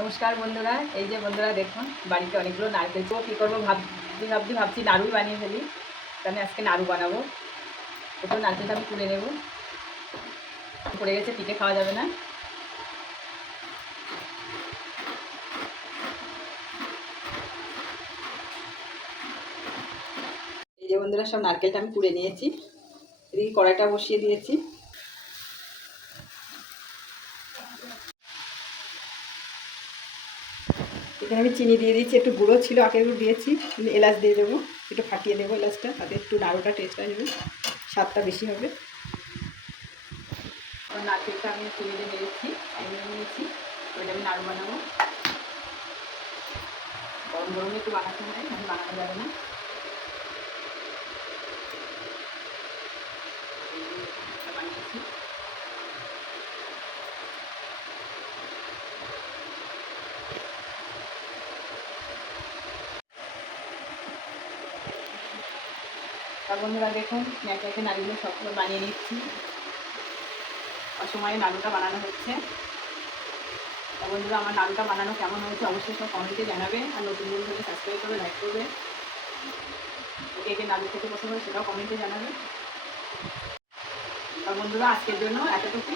নমস্কার বন্ধুরা, এই যে বন্ধুরা দেখুন বাড়িতে অনেকগুলো নারকেল। তো কী করবো ভাবছি নাড়ুই বানিয়ে ফেলি। তো আমি আজকে নাড়ু বানাবো। প্রথম নারকেলটা আমি তুলে নেব, পড়ে গেছে, পিঠে খাওয়া যাবে না। এই যে বন্ধুরা সব নারকেলটা আমি কুড়ে নিয়েছি। এদিকে কড়াইটা বসিয়ে দিয়েছি। এখানে আমি চিনি দিয়ে দিয়েছি, একটু গুঁড়ো ছিল আখের গুঁড়ো দিয়েছি, এলাচ দিয়ে দেবো, একটু ফাটিয়ে দেবো এলাচটা, তাতে একটু নাড়ুটা টেস্ট আসবে, স্বাদটা বেশি হবে। নারকেলটা আমি চিনি দিয়ে নিয়েছি, নিয়েছি, ওইটা আমি নাড়ু বানাবো। গরম গরমে একটু বানাতে হয়, আমি বানানো যাবে না। বানিয়েছি। তা বন্ধুরা দেখুন, একে একে নাড়ুগুলো সবগুলো বানিয়ে নিচ্ছি। অসময়ে নাড়ুটা বানানো হচ্ছে। তা বন্ধুরা আমার নাড়ুটা বানানো কেমন হয়েছে অবশ্যই সব কমেন্টে জানাবে। আর নতুন বন্ধু হলে সাবস্ক্রাইব করবে, লাইক করবে। একে একে নাড়ু খেতে পছন্দ হয় সেটাও কমেন্টে জানাবে। তা বন্ধুরা আজকের জন্য এতটুকু।